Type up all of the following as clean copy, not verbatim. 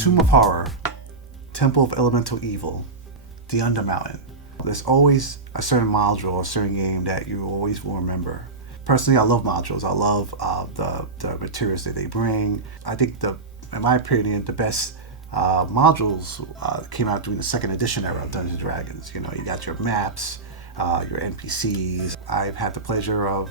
Tomb of Horror, Temple of Elemental Evil, The Undermountain. There's always a certain module or a certain game that you always will remember. Personally, I love modules. I love the materials that they bring. I think, in my opinion, the best modules came out during the second edition era of Dungeons & Dragons. You know, you got your maps, your NPCs. I've had the pleasure of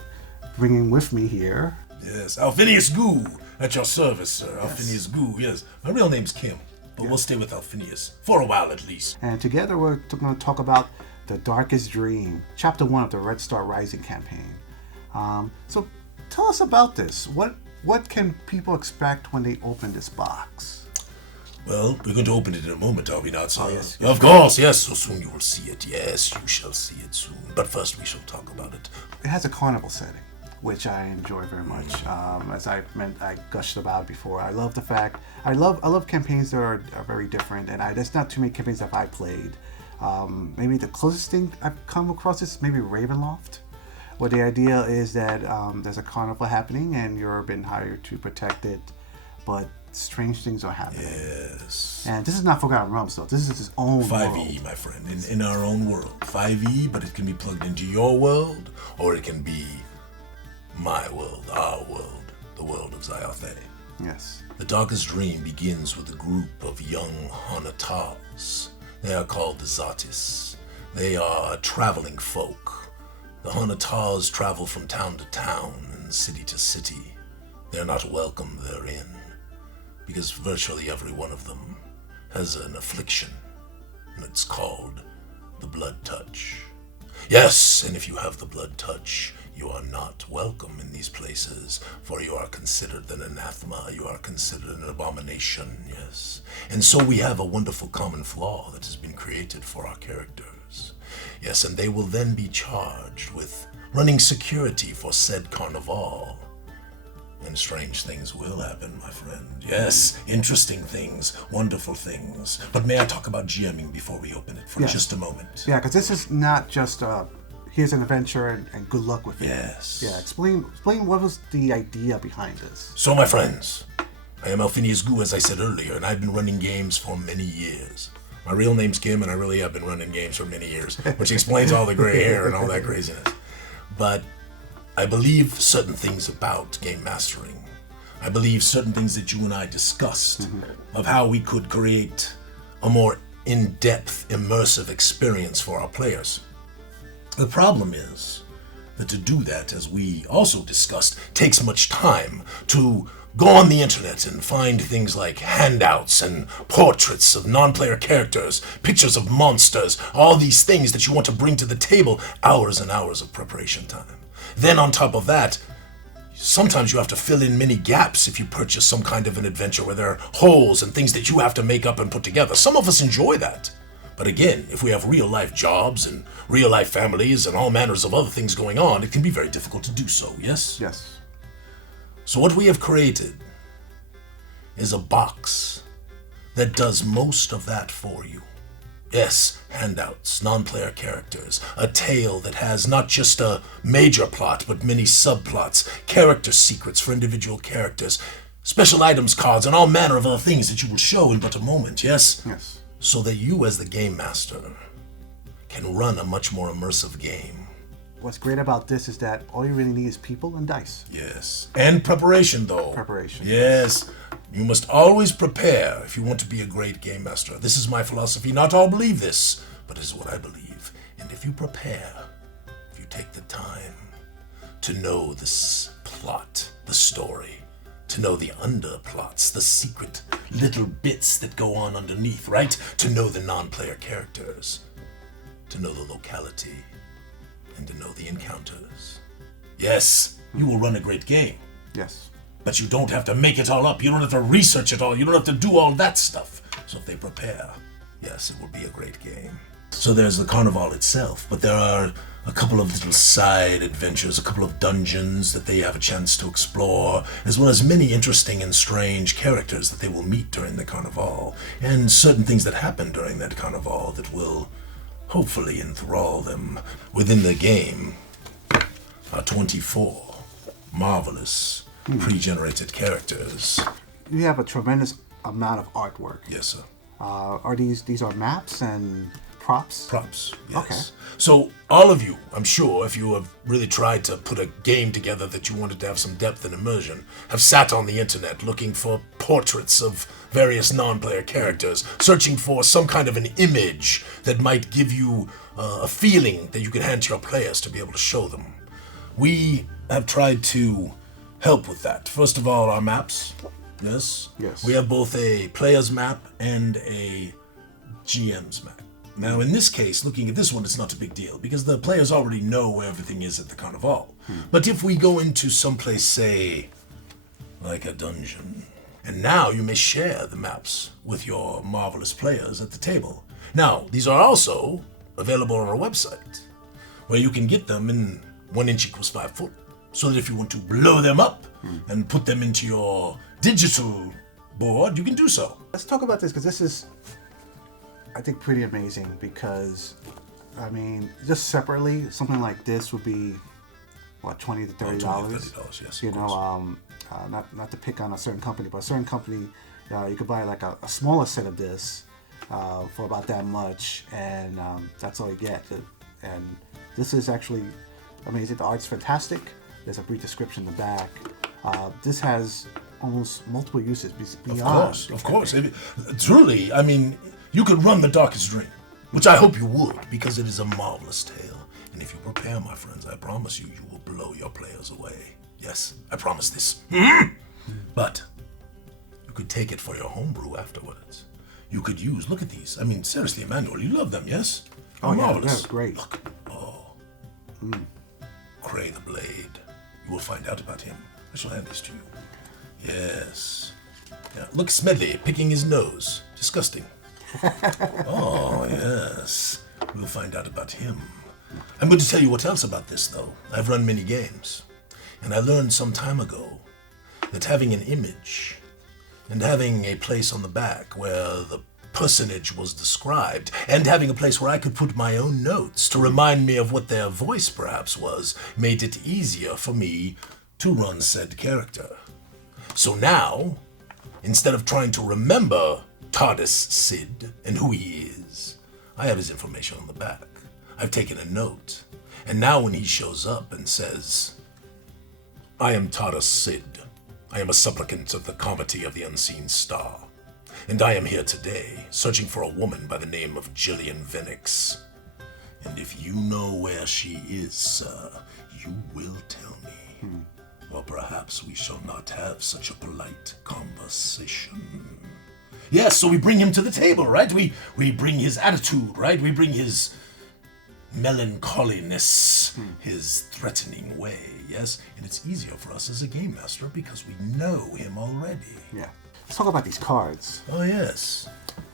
bringing with me here. Yes, Alphinius Goo, at your service, sir. Yes. Alphinius Goo, yes. My real name's Kim, but we'll stay with Alphinius, for a while at least. And together we're going to talk about The Darkest Dream, Chapter 1 of the Red Star Rising campaign. So tell us about this. What can people expect when they open this box? Well, we're going to open it in a moment, are we not, sir? Oh, yes. Of course, yes. So soon you will see it. Yes, you shall see it soon. But first we shall talk about it. It has a carnival setting, which I enjoy very much. As I gushed about before, I love the fact I love campaigns that are very different, and there's not too many campaigns that I've played. Maybe the closest thing I've come across is maybe Ravenloft, where the idea is that there's a carnival happening and you're been hired to protect it, but strange things are happening. Yes. And this is not Forgotten Realms, though. This is its own 5e, world. my friend, in our own world. 5e, but it can be plugged into your world, or it can be my world, our world, the world of Xayothe. Yes. The Darkest Dream begins with a group of young Hanatars. They are called the Zatis. They are traveling folk. The Hanatars travel from town to town and city to city. They're not welcome therein, because virtually every one of them has an affliction, and it's called the Blood Touch. Yes, and if you have the Blood Touch, you are not welcome in these places, for you are considered an anathema, you are considered an abomination, yes. And so we have a wonderful common flaw that has been created for our characters. Yes, and they will then be charged with running security for said carnival. And strange things will happen, my friend. Yes, interesting things, wonderful things. But may I talk about GMing before we open it for just a moment? Yeah, because this is not just here's an adventure and good luck with it. Yes. Yeah, explain what was the idea behind this. So, my friends, I am Alphinius Goo, as I said earlier, and I've been running games for many years. My real name's Kim, and I really have been running games for many years, which explains all the gray hair and all that craziness. But I believe certain things about game mastering. I believe certain things that you and I discussed of how we could create a more in-depth, immersive experience for our players. The problem is that to do that, as we also discussed, takes much time to go on the internet and find things like handouts and portraits of non-player characters, pictures of monsters, all these things that you want to bring to the table, hours and hours of preparation time. Then on top of that, sometimes you have to fill in many gaps if you purchase some kind of an adventure where there are holes and things that you have to make up and put together. Some of us enjoy that. But again, if we have real-life jobs and real-life families and all manners of other things going on, it can be very difficult to do so, yes? Yes. So what we have created is a box that does most of that for you. Yes, handouts, non-player characters, a tale that has not just a major plot, but many subplots, character secrets for individual characters, special items cards, and all manner of other things that you will show in but a moment, yes? Yes. So that you, as the game master, can run a much more immersive game. What's great about this is that all you really need is people and dice. Yes. And preparation, though. Preparation. Yes. You must always prepare if you want to be a great game master. This is my philosophy. Not all believe this, but it is what I believe. And if you prepare, if you take the time to know this plot, the story, to know the underplots, the secret little bits that go on underneath, right? To know the non-player characters, to know the locality, and to know the encounters. Yes, you will run a great game. Yes. But you don't have to make it all up. You don't have to research it all. You don't have to do all that stuff. So if they prepare, yes, it will be a great game. So there's the carnival itself, but there are a couple of little side adventures, a couple of dungeons that they have a chance to explore, as well as many interesting and strange characters that they will meet during the carnival, and certain things that happen during that carnival that will hopefully enthrall them. Within the game are 24 marvelous pre-generated characters. You have a tremendous amount of artwork. Yes, sir. Are these are maps and props? Props, yes. Okay. So all of you, I'm sure, if you have really tried to put a game together that you wanted to have some depth and immersion, have sat on the internet looking for portraits of various non-player characters, searching for some kind of an image that might give you a feeling that you can hand to your players to be able to show them. We have tried to help with that. First of all, our maps. Yes? Yes. We have both a player's map and a GM's map. Now, in this case, looking at this one, it's not a big deal, because the players already know where everything is at the Carnival. But if we go into someplace, say, like a dungeon, and now you may share the maps with your marvelous players at the table. Now, these are also available on our website, where you can get them in 1 inch equals 5 foot, so that if you want to blow them up and put them into your digital board, you can do so. Let's talk about this, because this is, I think, pretty amazing, because, I mean, just separately, something like this would be, what, $20 to $30? $20, yes. You know, not to pick on a certain company, but a certain company, you could buy like a smaller set of this for about that much, and that's all you get. And this is actually amazing. The art's fantastic. There's a brief description in the back. This has almost multiple uses beyond. Of course. Truly, I mean, you could run the darkest dream, which I hope you would, because it is a marvelous tale. And if you prepare, my friends, I promise you, you will blow your players away. Yes, I promise this. But you could take it for your homebrew afterwards. You could use, look at these. I mean, seriously, Emmanuel, you love them, yes? Oh, yeah, marvelous. that's great. Look, Cray the Blade. You will find out about him. I shall hand this to you. Yes. Yeah, look, Smedley picking his nose. Disgusting. Oh, yes. We'll find out about him. I'm going to tell you what else about this, though. I've run many games, and I learned some time ago that having an image and having a place on the back where the personage was described, and having a place where I could put my own notes to remind me of what their voice perhaps was, made it easier for me to run said character. So now, instead of trying to remember TARDIS Sid and who he is, I have his information on the back. I've taken a note, and now when he shows up and says, I am TARDIS Sid. I am a supplicant of the comity of the unseen star, and I am here today, searching for a woman by the name of Jillian Venix. And if you know where she is, sir, you will tell me. Or perhaps we shall not have such a polite conversation. Yes, so we bring him to the table, right? We bring his attitude, right? We bring his melancholiness, his threatening way, yes? And it's easier for us as a game master because we know him already. Yeah. Let's talk about these cards. Oh, yes.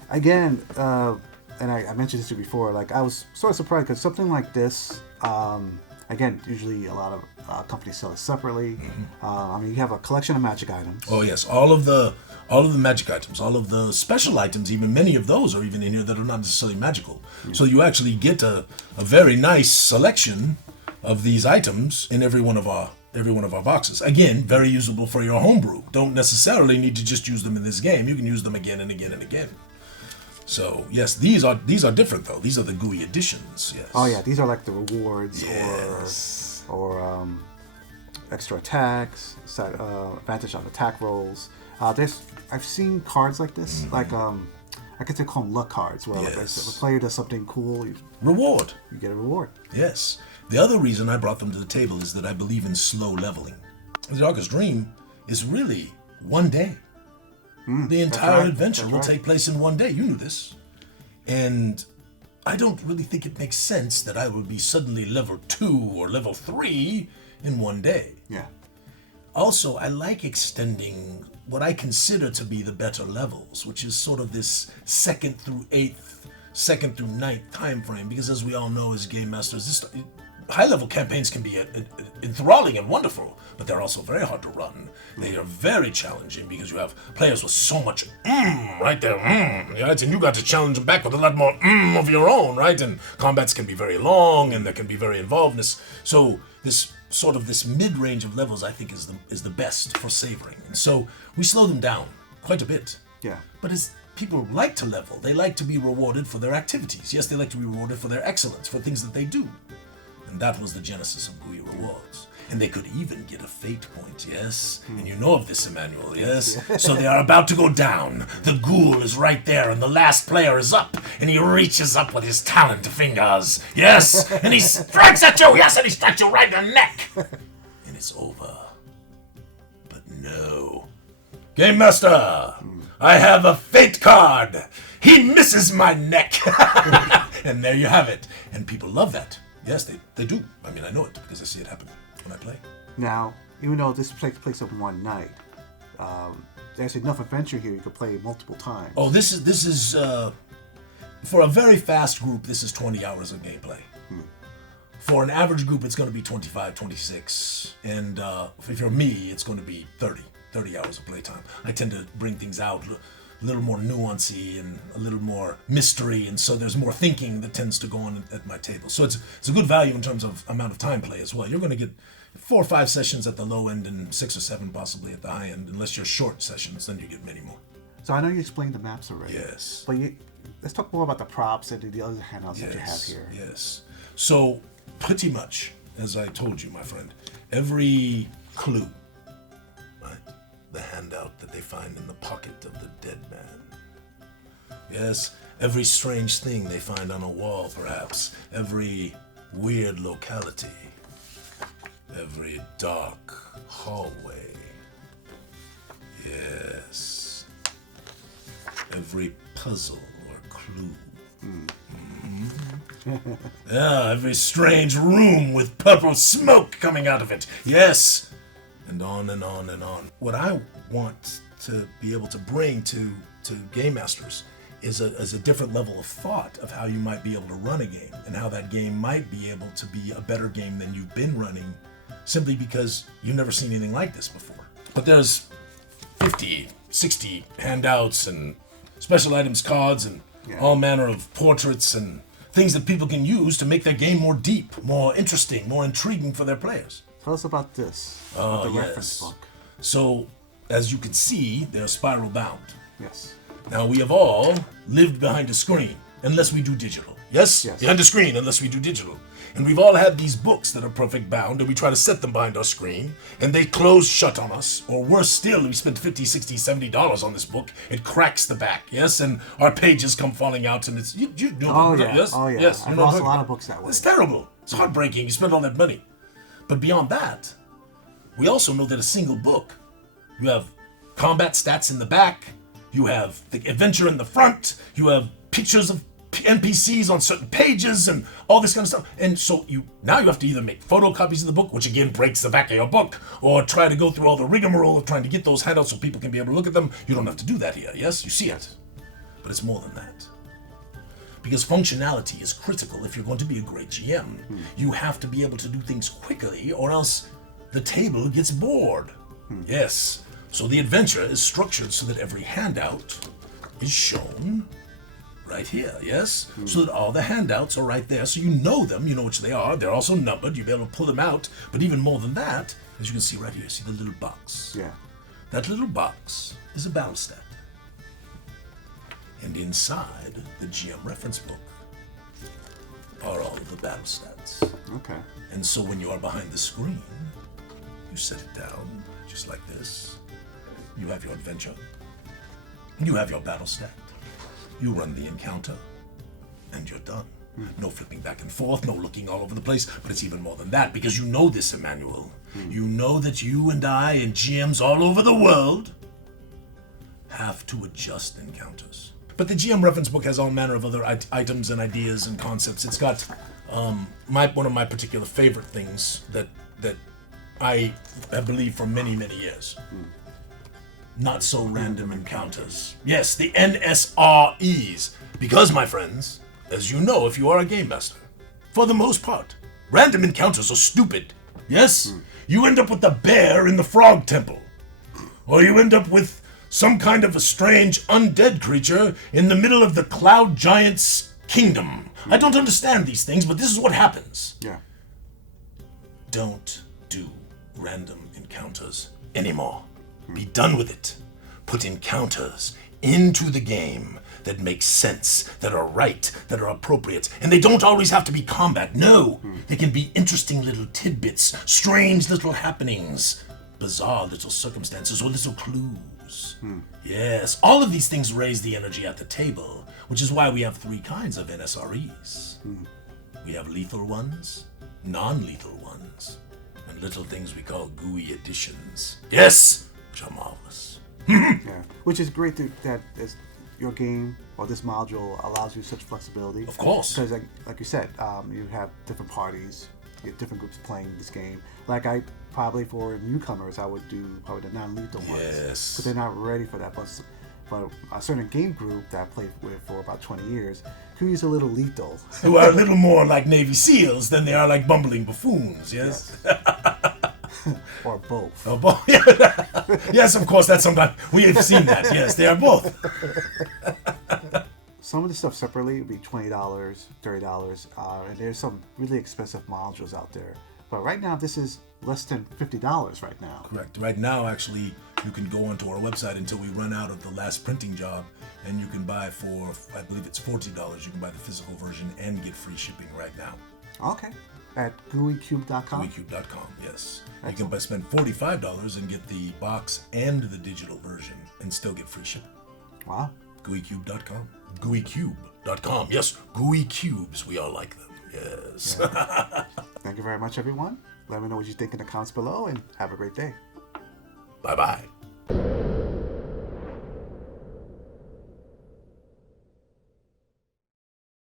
Again, and I mentioned this to you before, like, I was sort of surprised because something like this, again, usually a lot of companies sell it separately. I mean, you have a collection of magic items. Oh, yes. All of the magic items, all of the special items, even many of those are even in here that are not necessarily magical. So you actually get a very nice selection of these items in every one of our boxes. Again, very usable for your homebrew. Don't necessarily need to just use them in this game. You can use them again and again and again. So yes, these are different though. These are the Gooey editions. Yes. Oh yeah, these are like the rewards or extra attacks, advantage on attack rolls. I've seen cards like this, like I guess they call them luck cards, where like, if a player does something cool, you get a reward. Yes. The other reason I brought them to the table is that I believe in slow leveling. The Darkest Dream is really one day. The entire adventure will take place in one day. You knew this. And I don't really think it makes sense that I would be suddenly level 2 or level 3 in one day. Yeah. Also, I like extending what I consider to be the better levels, which is sort of this 2nd through 9th time frame, because as we all know as game masters, high-level campaigns can be enthralling and wonderful, but they're also very hard to run. They are very challenging because you have players with so much right there, right? And you got to challenge them back with a lot more of your own, right? And combats can be very long and there can be very involvedness. So this mid-range of levels, I think, is the best for savoring. And so we slow them down quite a bit. Yeah. But as people like to level, they like to be rewarded for their activities. Yes, they like to be rewarded for their excellence, for things that they do. And that was the genesis of GUI rewards. And they could even get a fate point, yes? And you know of this, Emmanuel, yes? So they are about to go down. The ghoul is right there, and the last player is up. And he reaches up with his talent fingers, yes? And he strikes at you, yes? And he strikes you right in the neck. And it's over. But no. Game Master, I have a fate card. He misses my neck. And there you have it. And people love that. Yes, they do. I mean, I know it because I see it happen when I play. Now, even though this takes place on one night, there's enough adventure here you could play multiple times. Oh, this is for a very fast group, this is 20 hours of gameplay. For an average group, it's going to be 25, 26. And if you're me, it's going to be 30 hours of playtime. I tend to bring things out a little more nuancy and a little more mystery, and so there's more thinking that tends to go on at my table. So it's a good value in terms of amount of time play as well. You're going to get 4 or 5 sessions at the low end and 6 or 7 possibly at the high end. Unless you're short sessions, then you get many more. So I know you explained the maps already. Yes. But let's talk more about the props and the other handouts that you have here. Yes. So pretty much, as I told you, my friend, every clue, right? The handout that they find in the pocket of the dead man. Yes, every strange thing they find on a wall, perhaps. Every weird locality. Every dark hallway. Yes. Every puzzle or clue. Yeah, every strange room with purple smoke coming out of it. Yes. And on and on and on. What I want to be able to bring to game masters is a different level of thought of how you might be able to run a game and how that game might be able to be a better game than you've been running simply because you've never seen anything like this before. But there's 50, 60 handouts and special items cards and all manner of portraits and things that people can use to make their game more deep, more interesting, more intriguing for their players. Tell us about this, the reference book. So, as you can see, they're spiral bound. Yes. Now, we have all lived behind a screen, unless we do digital. Yes? Behind a screen, unless we do digital. And we've all had these books that are perfect bound, and we try to set them behind our screen, and they close shut on us. Or worse still, we spend $50, $60, $70 on this book, it cracks the back, yes? And our pages come falling out, and it's... You know, yes? Oh, yeah. Yes, I've lost a lot of books that way. It's terrible. It's heartbreaking. You spend all that money. But beyond that, we also know that a single book, you have combat stats in the back, you have the adventure in the front, you have pictures of NPCs on certain pages and all this kind of stuff. And so now you have to either make photocopies of the book, which again breaks the back of your book, or try to go through all the rigmarole of trying to get those handouts so people can be able to look at them. You don't have to do that here, yes? You see it. But it's more than that. Because functionality is critical if you're going to be a great GM. You have to be able to do things quickly, or else the table gets bored. Yes. So the adventure is structured so that every handout is shown right here, yes? So that all the handouts are right there, so you know them, you know which they are. They're also numbered, you'll be able to pull them out. But even more than that, as you can see right here, see the little box? Yeah. That little box is a battle stat. And inside the GM reference book are all of the battle stats. Okay. And so when you are behind the screen, you set it down just like this. You have your adventure. You have your battle stat. You run the encounter, and you're done. No flipping back and forth, no looking all over the place, but it's even more than that, because you know this, Emmanuel. You know that you and I and GMs all over the world have to adjust encounters. But the GM reference book has all manner of other items and ideas and concepts. It's got one of my particular favorite things that I have believed for many, many years. Not so random encounters. Yes, the NSREs. Because, my friends, as you know if you are a game master, for the most part, random encounters are stupid. Yes? You end up with the bear in the frog temple. Or you end up with some kind of a strange undead creature in the middle of the cloud giant's kingdom. I don't understand these things, but this is what happens. Yeah. Don't do random encounters anymore. Be done with it. Put encounters into the game that make sense, that are right, that are appropriate. And they don't always have to be combat. No, they can be interesting little tidbits, strange little happenings, bizarre little circumstances, or little clues. Yes, all of these things raise the energy at the table, which is why we have 3 kinds of NSREs. We have lethal ones, non-lethal ones, and little things we call gooey additions. Yes, which are marvelous. Yeah, which is great that your game or this module allows you such flexibility. Of course. Because like you said, you have different parties, you have different groups playing this game. Like I probably for newcomers, I would do probably the non-lethal ones. Yes. Because they're not ready for that. But a certain game group that I played with for about 20 years could use a little lethal. Who are a little more like Navy SEALs than they are like bumbling buffoons, yes? Or both. Oh, both. Yes, of course, that's sometimes. We have seen that, yes, they are both. Some of the stuff separately would be $20, $30, and there's some really expensive modules out there. But right now, this is less than $50 right now. Correct. Right now, actually, you can go onto our website until we run out of the last printing job, and you can buy for, I believe it's $40. You can buy the physical version and get free shipping right now. Okay. At Gooeycube.com? Gooeycube.com, yes. Excellent. You can spend $45 and get the box and the digital version and still get free shipping. Wow. Gooeycube.com. Gooeycube.com. Yes, Gooey Cubes. We all like them. Yes. Yeah. Thank you very much, everyone. Let me know what you think in the comments below, and have a great day. Bye-bye.